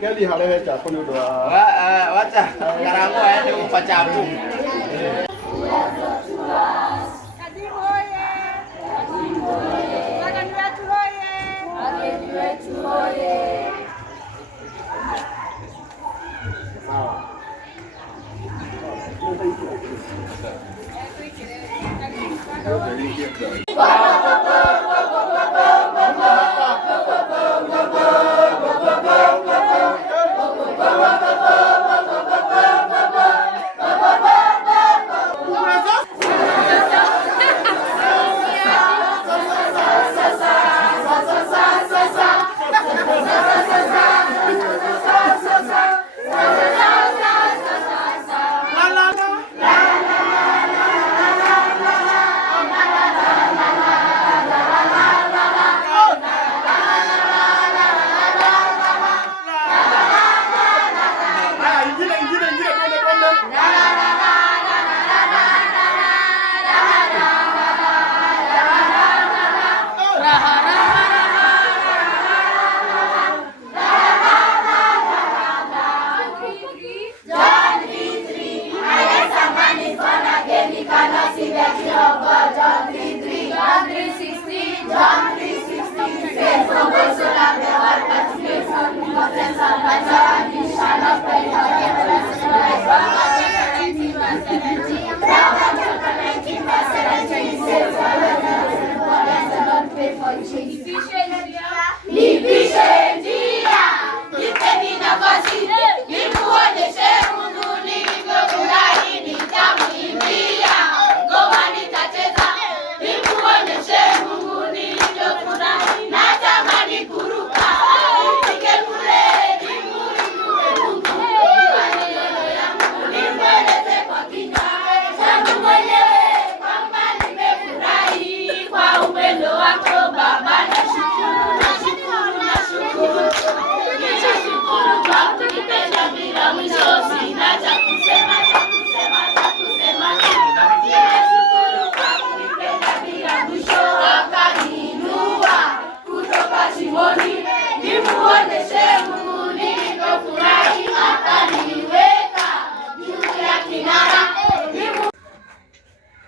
Keli halehe chapo ni doa. Wacha karango aende kumpa chapo.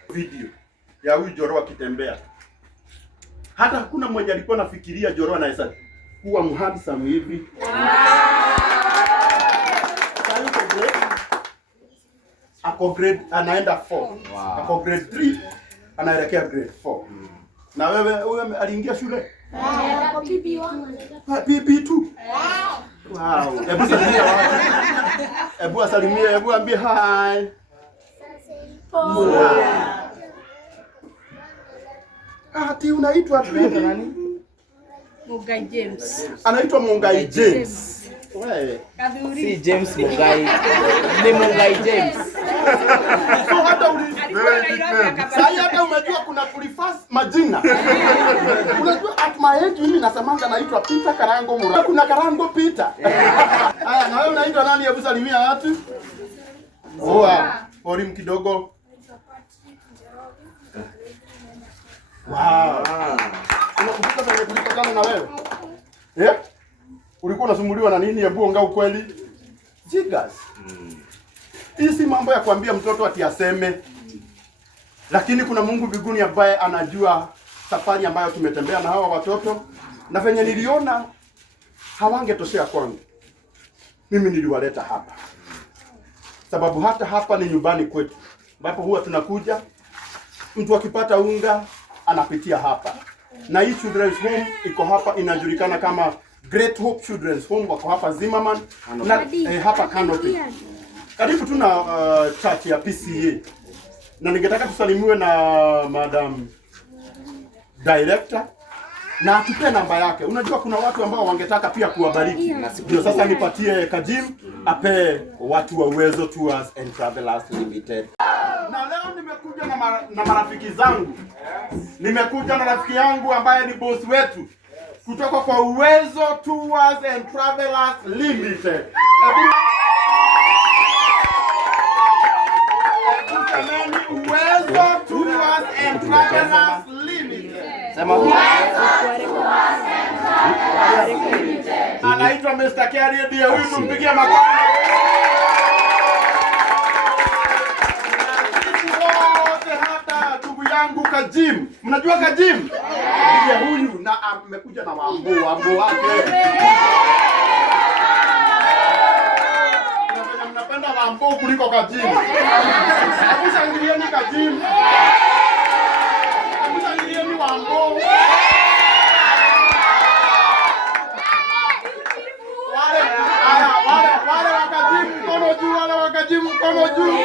Video ya huyu Joro akitembea. Hata hakuna mmoja alikuwa nafikiria Joro anaweza kuwa mhandsome hivi. Ako grade anaenda 4. Ako grade 3 anaelekea grade 4. Na wewe aliingia shule? PP2. Wow. Hebu salimia watu. Hebu asalimie, hebu ambie hi. Ati unaitwa nani? Mungai James. Anaitwa Mungai James. Wewe. Si James Mungai. Ni Mungai James. So hata hata umejua kuna preface majina. Unajua at my age mimi nasemanga naitwa Peter Karango Mura. Kuna Karango Peter. Haya, na wewe unaitwa nani? Hebu salimia watu. Orim kidogo. Wow. Unakumbuka vile tulipatana na wewe? Ulikuwa unasumbuliwa na nini? Hebu ongea ukweli. Jigas. Hii si mambo ya kuambia mtoto ati aseme. Lakini kuna Mungu mbinguni ambaye anajua safari ambayo tumetembea na hawa watoto, na venye niliona hawangetoshea kwangu. Mimi niliwaleta hapa. Sababu hata hapa ni nyumbani kwetu. Ambapo huwa tunakuja, mtu akipata unga anapitia hapa. Na hii children's home iko hapa, inajulikana kama Great Hope Children's Home, wako hapa Zimmerman na hapa Canopy. Karibu tuna church ya PCA. Na ningetaka tusalimiwe na Madam Director na atupe namba yake. Unajua kuna watu ambao wangetaka pia kuwabariki. Ndio sasa nipatie Kajim ape watu wa Uwezo Tours and Travelers Limited. Na leo nimekuja na marafiki zangu. Nimekuja na rafiki yangu ambaye ni boss wetu kutoka kwa Uwezo Tours and Travelers Limited. Uwezo Tours and Travelers Limited. Sema anaitwa Mr. Kerry, ndiye huyu, tumpigie makofi. Hata ndugu yangu Kajim, mnajua Kajim? Ndiye huyu na amekuja na wambo wake. Mnapenda wambo kuliko Kajim. Hebu shangilieni Kajim. Hebu shangilieni wambo. Wale wakajimu mkono juu, wale wakajimu mkono juu.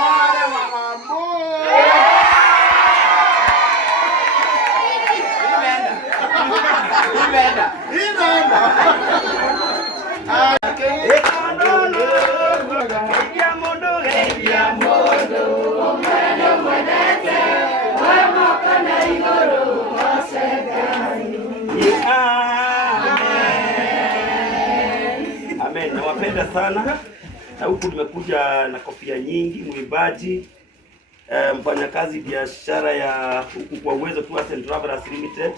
Wale wa mambo. Imeenda. Amen. Nawapenda sana. Na huku nimekuja na kofia nyingi, mwimbaji, mfanyakazi biashara ya huku kwa Uwezo Tours and Travels Limited.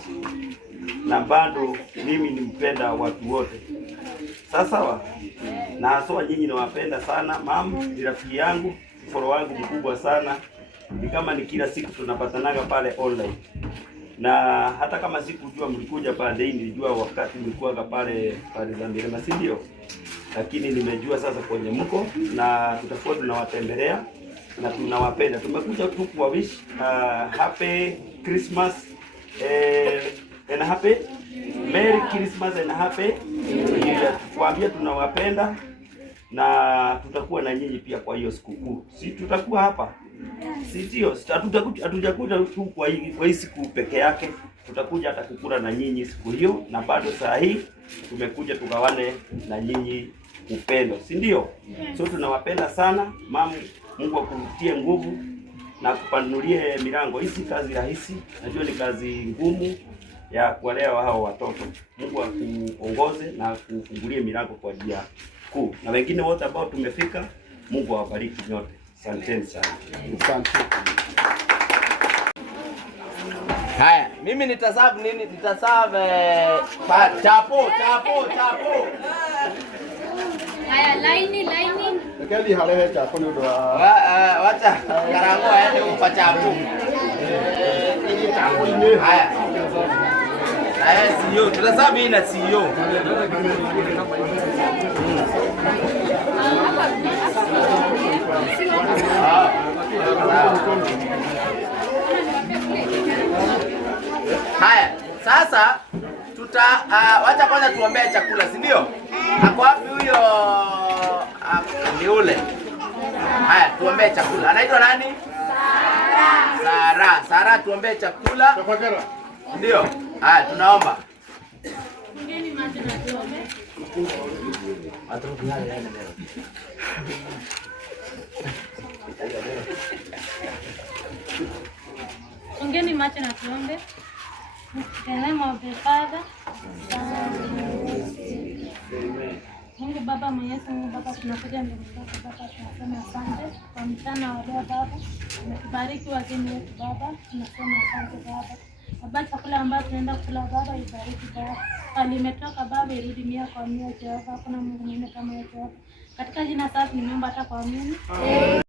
Na bado mimi nimpenda watu wote. Sawa. Na haswa nyinyi nawapenda sana. Mama ni rafiki yangu, mforo wangu mkubwa sana. Ni kama ni kila siku tunapatanaga pale online. Na hata kama sikujua mlikuja pale, nilijua wakati mlikuwa pale Zambia, si ndio? Lakini nimejua sasa kwenye mko na tutakuwa tunawatembelea na tunawapenda. Tumekuja tu kwa wish happy Christmas and happy Merry Christmas and happy New Year. Kuambia tunawapenda na tutakuwa na nyinyi pia kwa hiyo sikukuu. Si tutakuwa hapa. Sio, hatujakuja tu kwa hii siku peke yake. Tutakuja hata kukula na nyinyi siku hiyo, na bado saa hii tumekuja tugawane na nyinyi upendo, si ndio? So tunawapenda sana. Mama, Mungu akutie nguvu na kupanulie milango. Hii si kazi rahisi, najua ni kazi ngumu ya kuwalea hao watoto. Mungu akuongoze na kufungulie milango kwa njia kuu. Na wengine wote ambao tumefika, Mungu awabariki nyote. Asanteni sana. haya, mimi nitaserve nini? Nitaserve chapo. Haya, laini. Kali halehe chapo ni ndo. Wacha karango aende kwa chapo. Haya. CEO, tutaserve hii na CEO. Haya, sasa wacha kwanza tuombee chakula, si ndio? Ako wapi huyo? Ni ule. Haya, tuombee chakula. Anaitwa nani? Sara, tuombee chakula. Ndio. Haya, tunaomba. Ngeni macho na tuombe. Ungeni macho na tuombe. In the name of the Father, Mungu Baba Mwenyezi, Mungu Baba, tunakuja mbele zako Baba, tunasema asante kwa mchana wa leo Baba. Umetubariki wageni wetu Baba, tunasema asante Baba. Baba, chakula ambacho tunaenda kula Baba, ibariki Baba. Pale imetoka Baba, irudi mia kwa mia Jehova. Hakuna Mungu mwingine kama Jehova. Katika jina safi nimeomba hata kwa mimi.